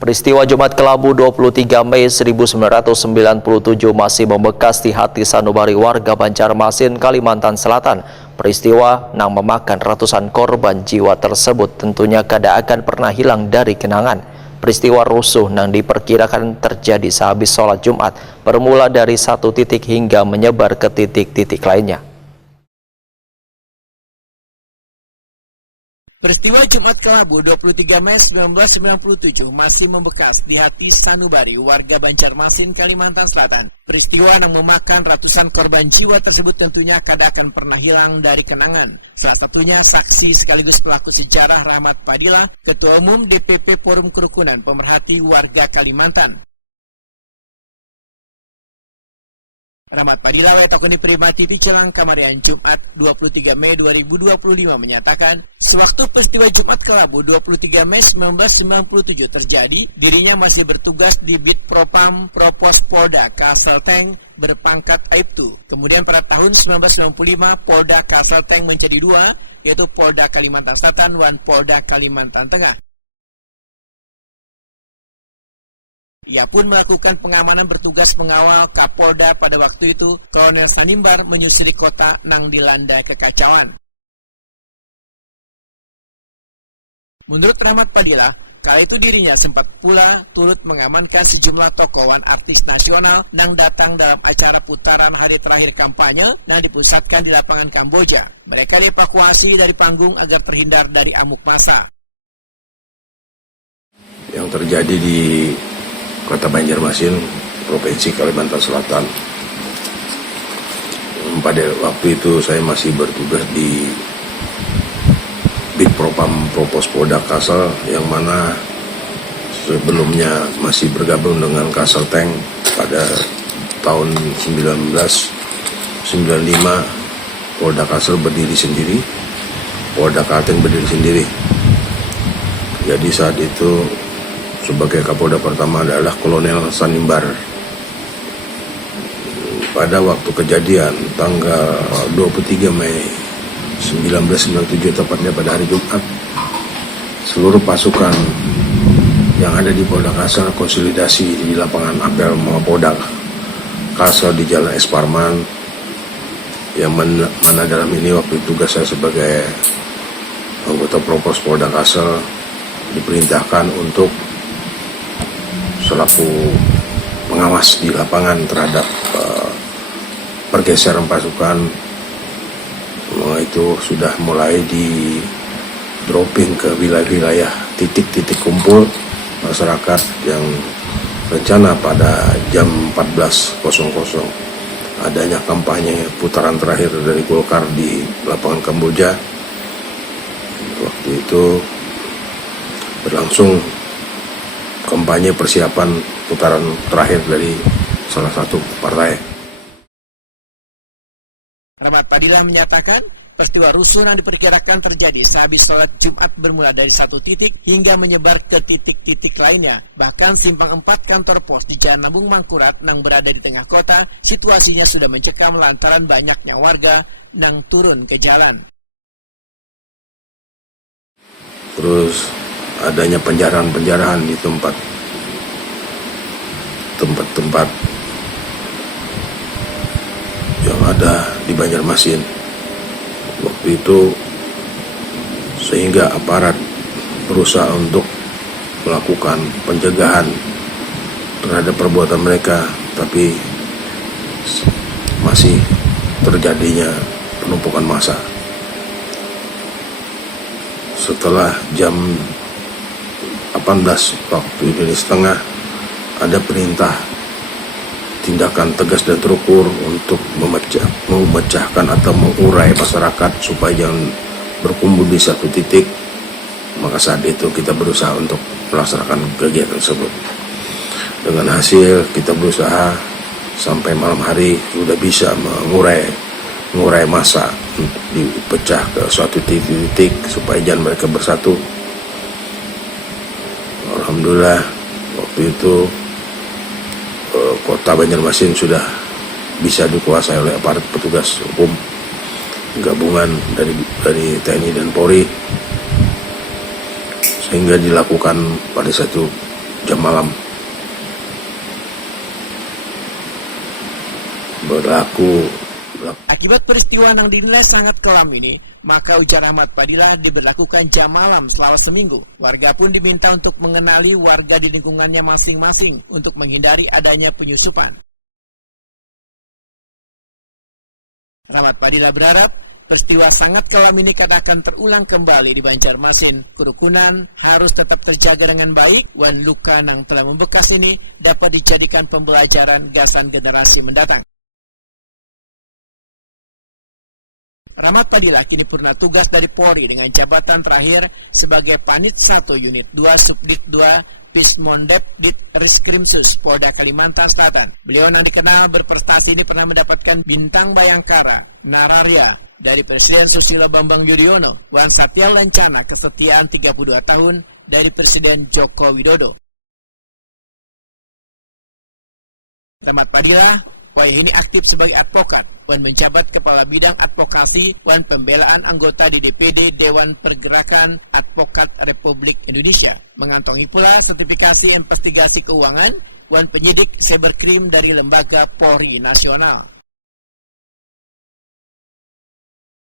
Peristiwa Jumat Kelabu 23 Mei 1997 masih membekas di hati sanubari warga Banjarmasin, Kalimantan Selatan. Peristiwa yang memakan ratusan korban jiwa tersebut tentunya kada akan pernah hilang dari kenangan. Peristiwa rusuh yang diperkirakan terjadi sehabis sholat Jumat bermula dari satu titik hingga menyebar ke titik-titik lainnya. Peristiwa Jumat Kelabu 23 Mei 1997 masih membekas di hati sanubari warga Banjarmasin, Kalimantan Selatan. Peristiwa yang memakan ratusan korban jiwa tersebut tentunya kada akan pernah hilang dari kenangan. Salah satunya saksi sekaligus pelaku sejarah Rahmat Padilla, Ketua Umum DPP Forum Kerukunan Pemerhati Warga Kalimantan. Rahmat Padilla wetakoni Primati di Celang Kamarian Jumat 23 Mei 2025 menyatakan, sewaktu peristiwa Jumat Kelabu 23 Mei 1997 terjadi, dirinya masih bertugas di Bid Propam Propos Polda Kalselteng berpangkat Aibtu. Kemudian pada tahun 1995 Polda Kalselteng menjadi dua, yaitu Polda Kalimantan Selatan dan Polda Kalimantan Tengah. Ia pun melakukan pengamanan bertugas mengawal Kapolda pada waktu itu, Kolonel Sanimbar menyusuri kota nang dilanda kekacauan. Menurut Rahmat Padilla, kala itu dirinya sempat pula turut mengamankan sejumlah tokowan artis nasional yang datang dalam acara putaran hari terakhir kampanye yang dipusatkan di lapangan Kamboja. Mereka dievakuasi dari panggung agar terhindar dari amuk massa. Yang terjadi di Kota Banjarmasin, Provinsi Kalimantan Selatan. Pada waktu itu saya masih bertugas di Bid Propam Propos Polda Kalsel, yang mana sebelumnya masih bergabung dengan Kalselteng pada tahun 1995. Polda Kalsel berdiri sendiri, Polda Kalteng berdiri sendiri. Jadi saat itu sebagai Kapolda pertama adalah Kolonel Sanimbar. Pada waktu kejadian tanggal 23 Mei 1997, tepatnya pada hari Jumat, seluruh pasukan yang ada di Polda Kalsel konsolidasi di lapangan apel Polda Kalsel di Jalan Es Parman, yang mana dalam ini waktu tugas saya sebagai anggota Propos Polda Kalsel diperintahkan untuk selaku pengawas di lapangan terhadap pergeseran pasukan. Itu sudah mulai di dropping ke wilayah-wilayah titik-titik kumpul masyarakat yang rencana pada jam 14.00 adanya kampanye putaran terakhir dari Golkar di lapangan Kamboja. Waktu itu berlangsung kampanye persiapan putaran terakhir dari salah satu partai. Rahmat Padilla menyatakan, peristiwa rusuh yang diperkirakan terjadi sehabis sholat Jumat bermula dari satu titik hingga menyebar ke titik-titik lainnya. Bahkan simpang 4 kantor pos di Jalan Nabung Mangkurat yang berada di tengah kota, situasinya sudah mencekam lantaran banyaknya warga yang turun ke jalan. Terus adanya penjarahan-penjarahan di tempat-tempat yang ada di Banjarmasin waktu itu, sehingga aparat berusaha untuk melakukan pencegahan terhadap perbuatan mereka, tapi masih terjadinya penumpukan massa. Setelah jam 18 waktu Indonesia Tengah, ada perintah tindakan tegas dan terukur untuk memecahkan atau mengurai masyarakat supaya jangan berkumpul di satu titik. Maka saat itu kita berusaha untuk melaksanakan kegiatan tersebut. Dengan hasil kita berusaha sampai malam hari sudah bisa mengurai massa, dipecah ke suatu titik supaya jangan mereka bersatu. Alhamdulillah waktu itu kota Banjarmasin sudah bisa dikuasai oleh aparat petugas hukum gabungan dari TNI dan Polri, sehingga dilakukan pada satu jam malam berlaku. Akibat peristiwa yang dinilai sangat kelam ini, maka ujar Ahmad Fadilah diberlakukan jam malam selama seminggu. Warga pun diminta untuk mengenali warga di lingkungannya masing-masing untuk menghindari adanya penyusupan. Ahmad Fadilah berharap peristiwa sangat kelam ini akan terulang kembali di Banjarmasin. Kerukunan harus tetap terjaga dengan baik, dan luka yang telah membekas ini dapat dijadikan pembelajaran gasan generasi mendatang. Ahmad Fadilah kini purna tugas dari Polri dengan jabatan terakhir sebagai Panit 1 Unit 2 Subdit 2 Pismondep Dit Reskrimsus Polda Kalimantan Selatan. Beliau yang dikenal berprestasi ini pernah mendapatkan bintang Bayangkara Nararya dari Presiden Susilo Bambang Yudhoyono, dan Satya Lancana kesetiaan 32 tahun dari Presiden Joko Widodo. Ahmad Fadilah ini aktif sebagai advokat dan menjabat Kepala Bidang Advokasi dan Pembelaan Anggota di DPD Dewan Pergerakan Advokat Republik Indonesia. Mengantongi pula sertifikasi investigasi keuangan dan penyidik cybercrime dari Lembaga Polri Nasional.